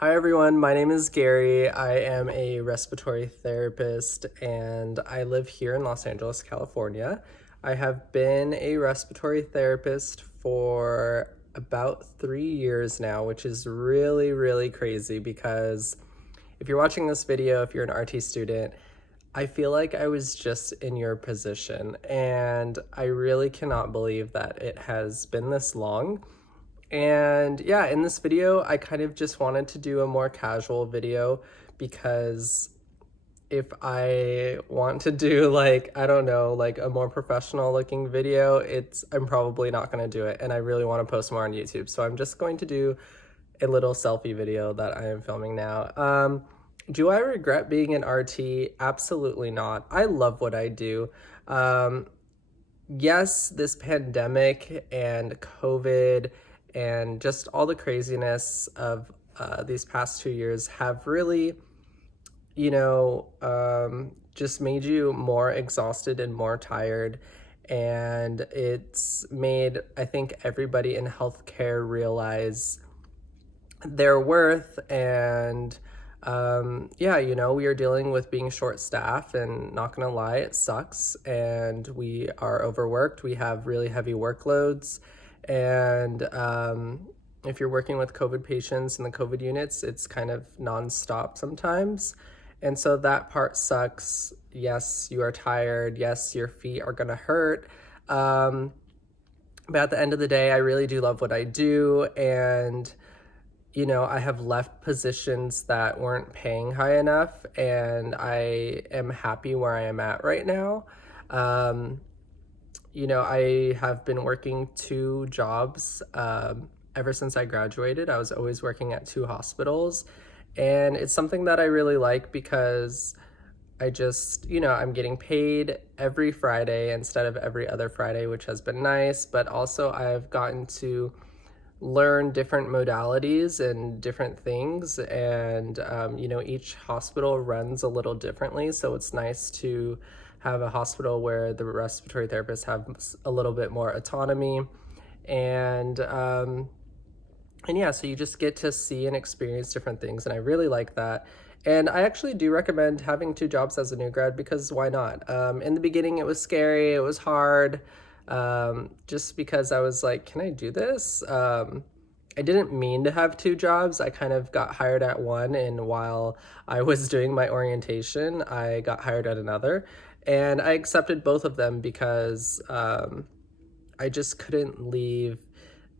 Hi everyone, my name is Gary. I am a respiratory therapist and I live here in Los Angeles, California. I have been a respiratory therapist for about 3 years now, which is really crazy because if you're watching this video, if you're an RT student, I feel like I was just in your position and I really cannot believe that it has been this long. And yeah, in this video, I kind of just wanted to do a more casual video because if I want to do like, I don't know, like a more professional looking video, I'm probably not going to do it. And I really want to post more on YouTube. So I'm just going to do a little selfie video that I am filming now. Do I regret being an RT? Absolutely not. I love what I do. Yes, this pandemic and COVID and just all the craziness of these past 2 years have really, just made you more exhausted and more tired. And it's made, I think, everybody in healthcare realize their worth and we are dealing with being short-staffed, and not gonna lie, it sucks. And we are overworked. We have really heavy workloads, and if you're working with COVID patients in the COVID units, it's kind of nonstop sometimes, and so that part sucks. Yes, you are tired. Yes, your feet are gonna hurt. But at the end of the day, I really do love what I do, and I have left positions that weren't paying high enough, and I am happy where I am at right now. I have been working two jobs ever since I graduated. I was always working at two hospitals, and it's something that I really like because I'm getting paid every Friday instead of every other Friday, which has been nice, but also I've gotten to learn different modalities and different things, and each hospital runs a little differently, so it's nice to have a hospital where the respiratory therapists have a little bit more autonomy, and yeah, so you just get to see and experience different things, and I really like that. And I actually do recommend having two jobs as a new grad, because why not? In the beginning, it was scary, it was hard, just because I was like, can I do this? I didn't mean to have two jobs. I kind of got hired at one, and while I was doing my orientation, I got hired at another. And I accepted both of them because I just couldn't leave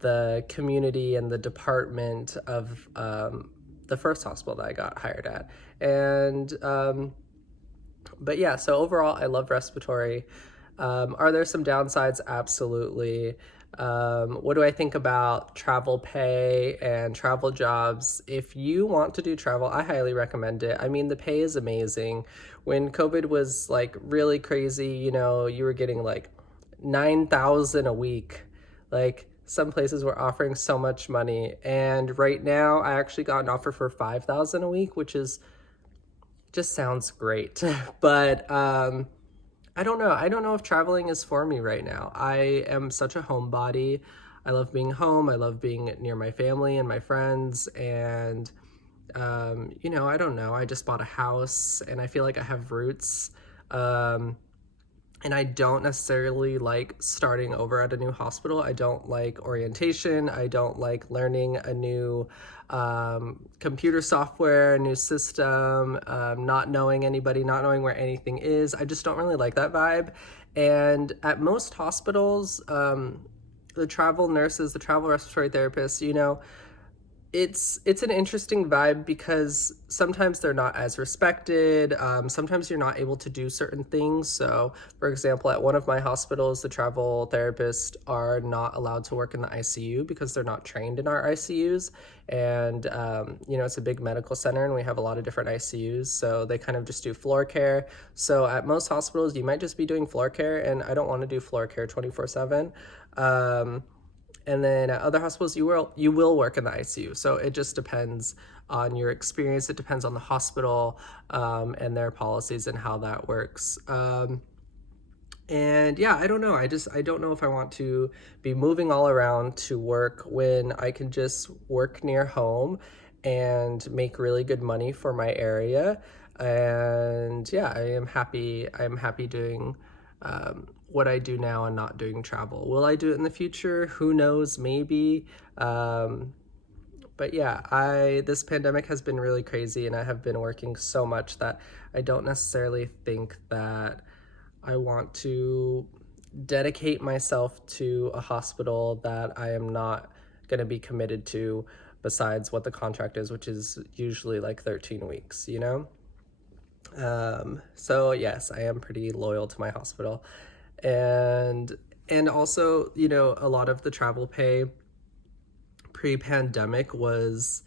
the community and the department of the first hospital that I got hired at. And but yeah, so overall, I love respiratory. Are there some downsides? Absolutely. What do I think about travel pay and travel jobs? If you want to do travel, I highly recommend it. I mean, the pay is amazing. When COVID was like really crazy, you were getting like 9,000 a week. Like, some places were offering so much money. And right now, I actually got an offer for 5,000 a week, which is just sounds great. But I don't know. I don't know if traveling is for me right now. I am such a homebody. I love being home. I love being near my family and my friends. And, I don't know. I just bought a house and I feel like I have roots. And I don't necessarily like starting over at a new hospital. I don't like orientation. I don't like learning a new computer software, a new system, not knowing anybody, not knowing where anything is. I just don't really like that vibe. And at most hospitals, the travel nurses, the travel respiratory therapists, it's an interesting vibe because sometimes they're not as respected. Sometimes you're not able to do certain things. So, for example, at one of my hospitals, the travel therapists are not allowed to work in the ICU because they're not trained in our ICUs. And, it's a big medical center and we have a lot of different ICUs. So they kind of just do floor care. So at most hospitals, you might just be doing floor care, and I don't want to do floor care 24/7. And then at other hospitals, you will work in the ICU. So it just depends on your experience. It depends on the hospital and their policies and how that works. And yeah, I don't know. I don't know if I want to be moving all around to work when I can just work near home and make really good money for my area. And yeah, I am happy. I'm happy doing what I do now and not doing travel. Will I do it in the future? Who knows? Maybe. But yeah, I this pandemic has been really crazy, and I have been working so much that I don't necessarily think that I want to dedicate myself to a hospital that I am not going to be committed to besides what the contract is, which is usually like 13 weeks, you know? So yes, I am pretty loyal to my hospital. And also, you know, a lot of the travel pay pre-pandemic was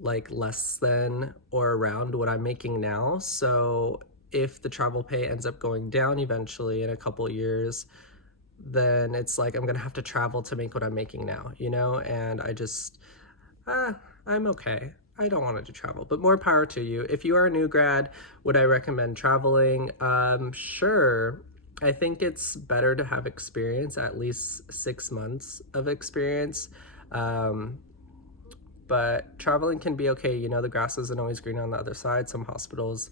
like less than or around what I'm making now. So if the travel pay ends up going down eventually in a couple years, then it's like I'm gonna have to travel to make what I'm making now, you know? And I just, I'm okay. I don't want to travel, but more power to you. If you are a new grad, would I recommend traveling? Sure. I think it's better to have experience, at least 6 months of experience. But traveling can be okay. You know, the grass isn't always green on the other side. Some hospitals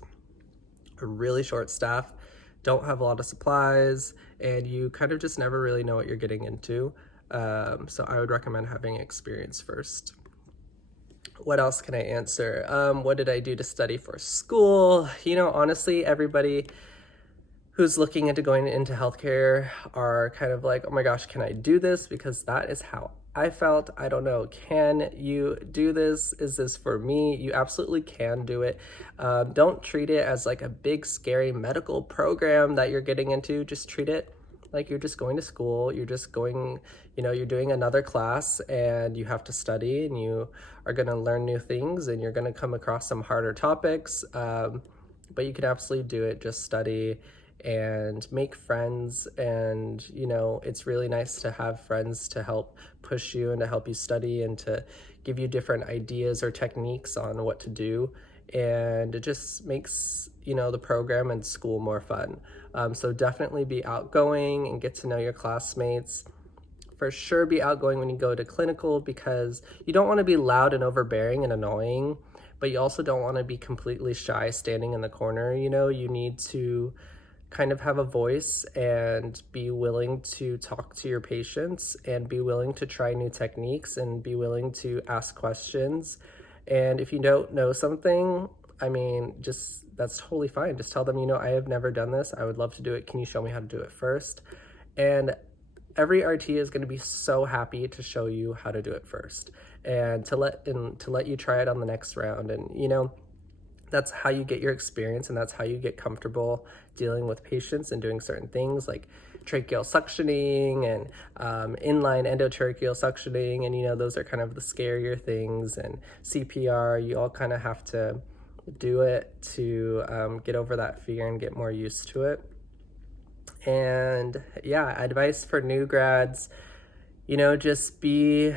are really short staffed, don't have a lot of supplies, and you kind of just never really know what you're getting into. So I would recommend having experience first. What else can I answer? What did I do to study for school? You know, honestly, everybody who's looking into going into healthcare are kind of like, oh my gosh, can I do this? Because that is how I felt. I don't know. Can you do this? Is this for me? You absolutely can do it. Don't treat it as like a big, scary medical program that you're getting into. Just treat it like you're just going to school. You're just going, you know, you're doing another class and you have to study and you are going to learn new things and you're going to come across some harder topics. But you can absolutely do it. Just study and make friends, and you know, it's really nice to have friends to help push you and to help you study and to give you different ideas or techniques on what to do, and it just makes, you know, the program and school more fun. So definitely be outgoing and get to know your classmates. For sure be outgoing when you go to clinical, because you don't want to be loud and overbearing and annoying, but you also don't want to be completely shy standing in the corner. You know, you need to kind of have a voice and be willing to talk to your patients and be willing to try new techniques and be willing to ask questions. And if you don't know something, I mean, just that's totally fine. Just tell them, you know, I have never done this. I would love to do it. Can you show me how to do it first? And every RT is going to be so happy to show you how to do it first and to let you try it on the next round. And you know, that's how you get your experience, and that's how you get comfortable dealing with patients and doing certain things like tracheal suctioning and inline endotracheal suctioning. And you know, those are kind of the scarier things. And CPR, you all kind of have to do it to get over that fear and get more used to it. And yeah, advice for new grads, you know, just be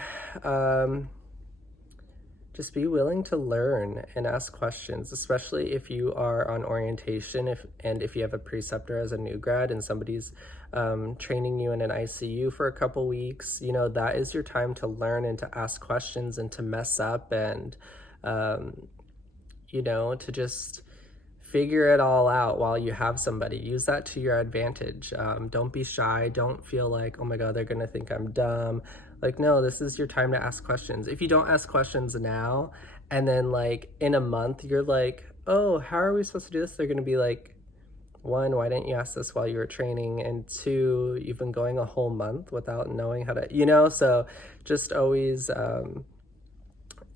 willing to learn and ask questions, especially if you are on orientation, if you have a preceptor as a new grad and somebody's training you in an ICU for a couple weeks. You know, that is your time to learn and to ask questions and to mess up and, you know, to just figure it all out while you have somebody. Use that to your advantage. Don't be shy. Don't feel like, oh my God, they're gonna think I'm dumb. Like, no, this is your time to ask questions. If you don't ask questions now, and then like in a month, you're like, oh, how are we supposed to do this? They're gonna be like, one, why didn't you ask this while you were training? And two, you've been going a whole month without knowing how to, you know? So just always,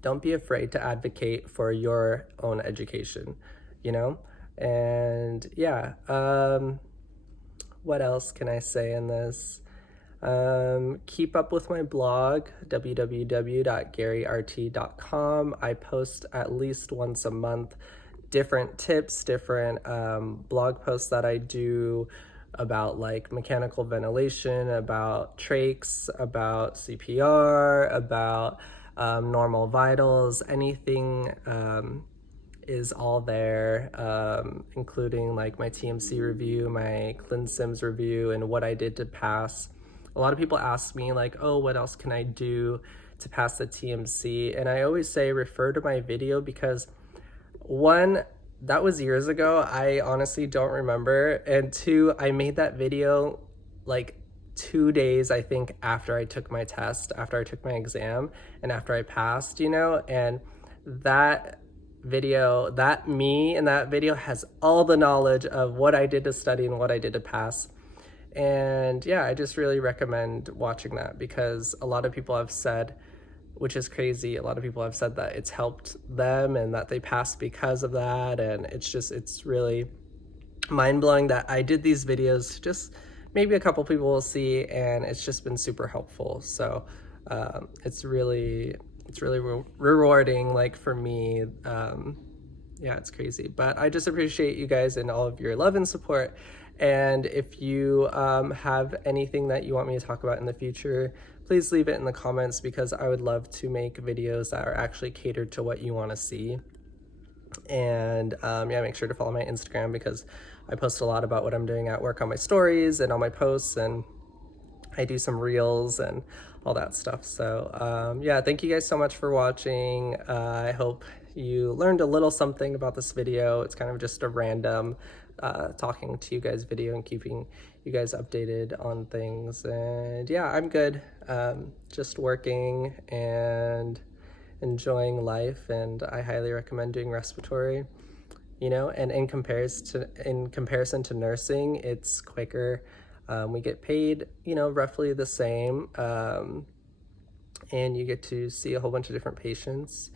don't be afraid to advocate for your own education, you know? And yeah, what else can I say in this? Keep up with my blog, www.garyrt.com. I post at least once a month different tips, different blog posts that I do about like mechanical ventilation, about trachs, about CPR, about normal vitals, anything is all there, including like my TMC review, my ClinSims review, and what I did to pass. A lot of people ask me like, oh, what else can I do to pass the TMC. And I always say refer to my video because one, that was years ago. I honestly don't remember. And two, I made that video like 2 days, I think, after I took my test, after I took my exam, and after I passed, you know, and that video, that me in that video has all the knowledge of what I did to study and what I did to pass. And yeah, I just really recommend watching that because a lot of people have said, which is crazy, a lot of people have said that it's helped them and that they passed because of that. And it's really mind-blowing that I did these videos, just maybe a couple people will see, and it's just been super helpful. So it's really rewarding, like for me. Yeah, it's crazy, but I just appreciate you guys and all of your love and support. And if you have anything that you want me to talk about in the future, please leave it in the comments because I would love to make videos that are actually catered to what you want to see. And yeah, make sure to follow my Instagram because I post a lot about what I'm doing at work on my stories and on my posts, and I do some reels and all that stuff. So yeah, thank you guys so much for watching. I hope you learned a little something about this video. It's kind of just a random talking to you guys video and keeping you guys updated on things. And yeah, I'm good. Just working and enjoying life, and I highly recommend doing respiratory, you know, and in comparison to nursing, it's quicker. We get paid, you know, roughly the same, and you get to see a whole bunch of different patients,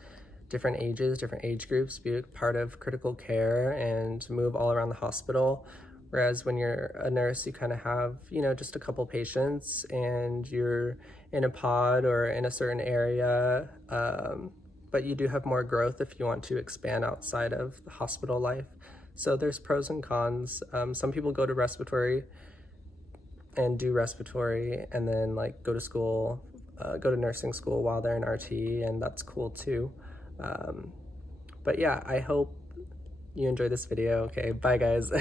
different ages, different age groups, be a part of critical care and move all around the hospital. Whereas when you're a nurse, you kind of have, you know, just a couple patients and you're in a pod or in a certain area, but you do have more growth if you want to expand outside of the hospital life. So there's pros and cons. Some people go to respiratory and do respiratory and then like go to school, go to nursing school while they're in RT, and that's cool too. But yeah, I hope you enjoyed this video. Okay, bye guys.